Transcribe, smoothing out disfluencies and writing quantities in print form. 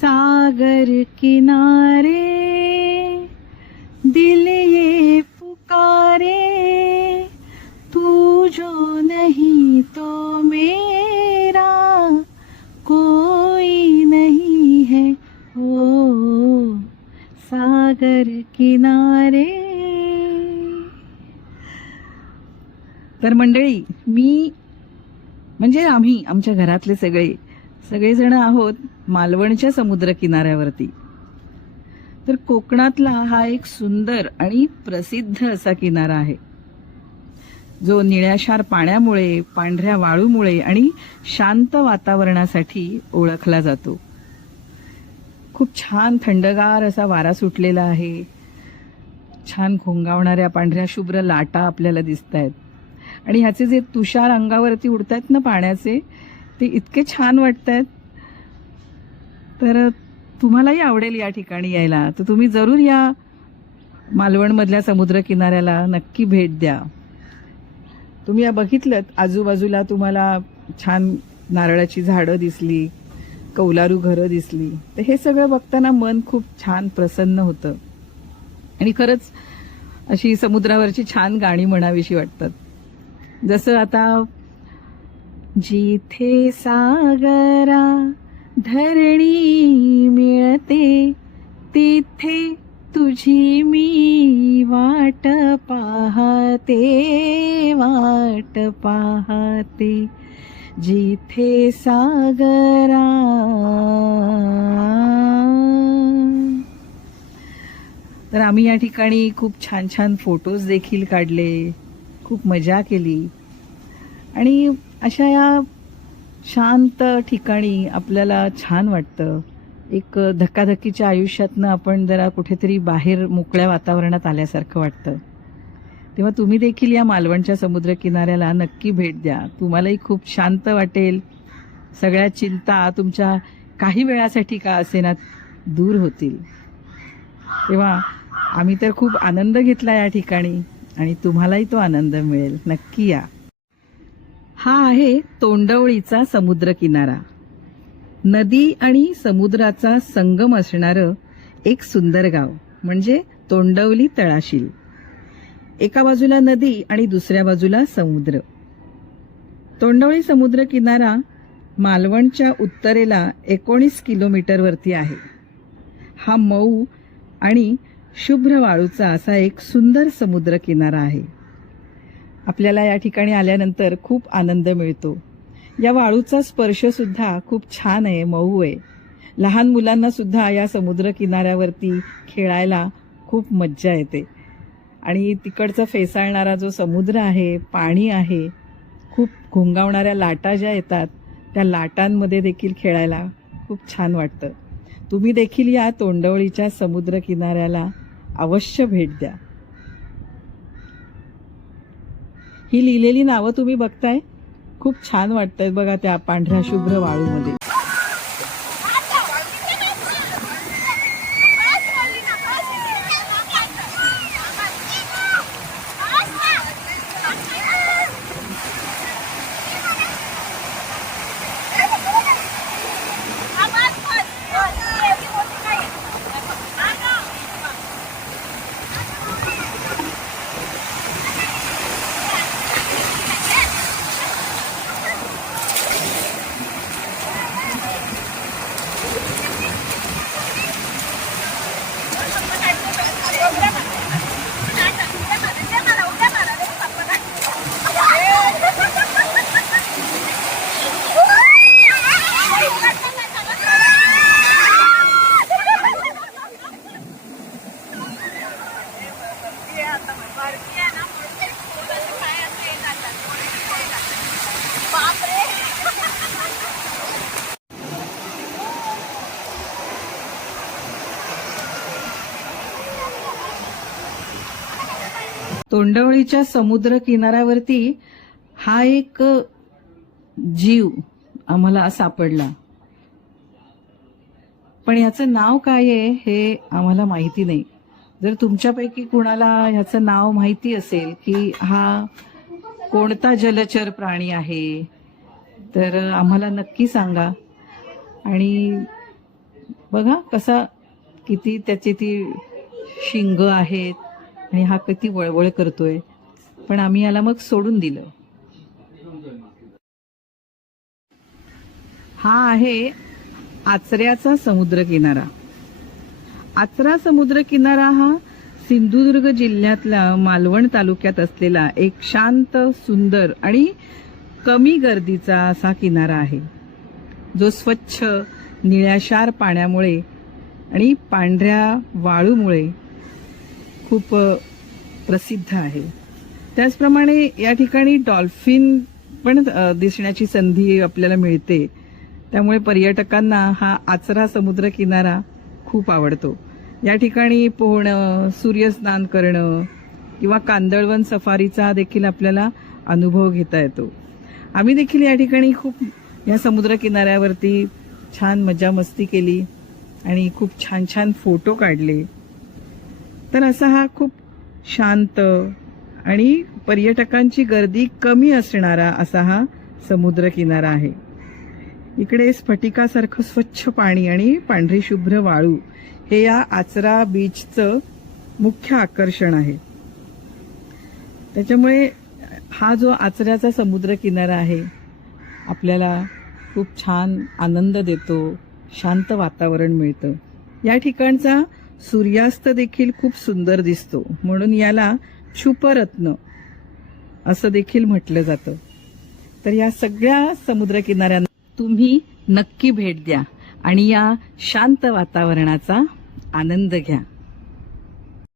सागर किनारे दिल ये पुकारे, तू जो नहीं तो मेरा कोई नहीं है, ओ सागर किनारे. तर मंडळी, मी म्हणजे आम्ही आमच्या घरातले सगळेजण आहोत मालवणच्या समुद्र किनाऱ्यावरती. तर कोकणातला हा एक सुंदर आणि प्रसिद्ध असा किनारा आहे, जो निळ्याशार पाण्यामुळे, पांढऱ्या वाळूमुळे आणि शांत वातावरणासाठी ओळखला जातो. खूप छान थंडगार असा वारा सुटलेला आहे. छान घोंगावणाऱ्या पांढऱ्या शुभ्र लाटा आपल्याला दिसतायत आणि ह्याचे जे तुषार अंगावरती उडतायत ना पाण्याचे, ते इतके छान वाटतायत. तर तुम्हालाही आवडेल या ठिकाणी यायला, तर तुम्ही जरूर या मालवणमधल्या समुद्र किनाऱ्याला नक्की भेट द्या. तुम्ही या बघितलं आजूबाजूला तुम्हाला छान नारळाची झाडं दिसली, कौलारू घरं दिसली, तर हे सगळं बघताना मन खूप छान प्रसन्न होतं आणि खरंच अशी समुद्रावरची छान गाणी म्हणावीशी वाटतात. जसं आता जिथे सागरा धरणी मिळते, तिथे तुझी मी वाट पाहते, वाट पाहते. जिथे सागरा. तर आम्ही या ठिकाणी खूप छान छान फोटोज देखील काढले, खूप मजा केली आणि अशा या शांत ठिकाणी आपल्याला छान वाटतं. एक धक्काधक्कीच्या आयुष्यातनं आपण जरा कुठेतरी बाहेर मोकळ्या वातावरणात आल्यासारखं वाटतं. तेव्हा तुम्ही देखील या मालवणच्या समुद्र किनाऱ्याला नक्की भेट द्या. तुम्हालाही खूप शांत वाटेल. सगळ्या चिंता तुमच्या काही वेळासाठी का असेना दूर होतील. तेव्हा आम्ही तर खूप आनंद घेतला या ठिकाणी आणि तुम्हालाही तो आनंद मिळेल. नक्की या. हा आहे तोंडवळीचा समुद्र किनारा. नदी आणि समुद्राचा संगम असणारं एक सुंदर गाव म्हणजे तोंडवली तळाशील. एका बाजूला नदी आणि दुसऱ्या बाजूला समुद्र. तोंडवळी समुद्र किनारा मालवणच्या उत्तरेला 19 किलोमीटरवरती आहे. हा मऊ आणि शुभ्र वाळूचा असा एक सुंदर समुद्र किनारा आहे. आपल्याला या ठिकाणी आल्यानंतर खूप आनंद मिळतो. या वाळूचा स्पर्श सुद्धा खूप छान आहे, मऊ आहे. लहान मुलांना सुद्धा या समुद्र किनाऱ्यावरती खेळायला खूप मज्जा येते आणि तिकडचा फेसाळणारा जो समुद्र आहे, पाणी आहे, खूप घोंगावणाऱ्या लाटा ज्या येतात, त्या लाटांमध्ये देखील खेळायला खूप छान वाटतं. तुम्ही देखील या तोंडवळीच्या समुद्र किनाऱ्याला अवश्य भेट द्या. ही लिहिलेली नावं तुम्ही बघताय, खूप छान वाटतंय बघा त्या पांढऱ्या शुभ्र वाळूमध्ये. तोंडवळीच्या समुद्र किनाऱ्यावरती हा एक जीव आम्हाला सापडला, पण याचं नाव काय आहे हे आम्हाला माहिती नाही. जर तुमच्यापैकी कुणाला ह्याचं नाव माहिती असेल की हा कोणता जलचर प्राणी आहे तर आम्हाला नक्की सांगा. आणि बघा कसा किती त्याची ती शिंग आहेत आणि हा किती वळवळ करतोय, पण आम्ही याला मग सोडून दिलं. हा आहे आचऱ्याचा समुद्रकिनारा. आचरा समुद्रकिनारा हा सिंधुदुर्ग जिल्ह्यातल्या मालवण तालुक्यात असलेला एक शांत, सुंदर आणि कमी गर्दीचा असा किनारा आहे, जो स्वच्छ निळ्याशार पाण्यामुळे आणि पांढऱ्या वाळूमुळे खूप प्रसिद्ध आहे. त्याचप्रमाणे या ठिकाणी डॉल्फिन पण दिसण्याची संधी आपल्याला मिळते. त्यामुळे पर्यटकांना हा आचरा समुद्र किनारा खूप आवडतो. या ठिकाणी पोहणं, सूर्यस्नान करणं किंवा कांदळवन सफारीचा देखील आपल्याला अनुभव घेता येतो. आम्ही देखील या ठिकाणी खूप या समुद्र किनाऱ्यावरती छान मजा मस्ती केली आणि खूप छान छान फोटो काढले. तर असा हा खूप शांत आणि पर्यटकांची गर्दी कमी असणारा असा हा समुद्र किनारा आहे. इकडे स्फटिकासारखं स्वच्छ पाणी आणि पांढरी शुभ्र वाळू हे या आचरा बीचचं मुख्य आकर्षण आहे. त्याच्यामुळे हा जो आचऱ्याचा समुद्र किनारा आहे आपल्याला खूप छान आनंद देतो, शांत वातावरण मिळतं. या ठिकाणचा सूर्यास्त देखील खूप सुंदर दिसतो, म्हणून याला क्षुपरत्न असं देखील म्हटलं जातं. तर या सगळ्या समुद्र किनाऱ्यांना तुम्ही नक्की भेट द्या आणि या शांत वातावरणाचा आनंद घ्या.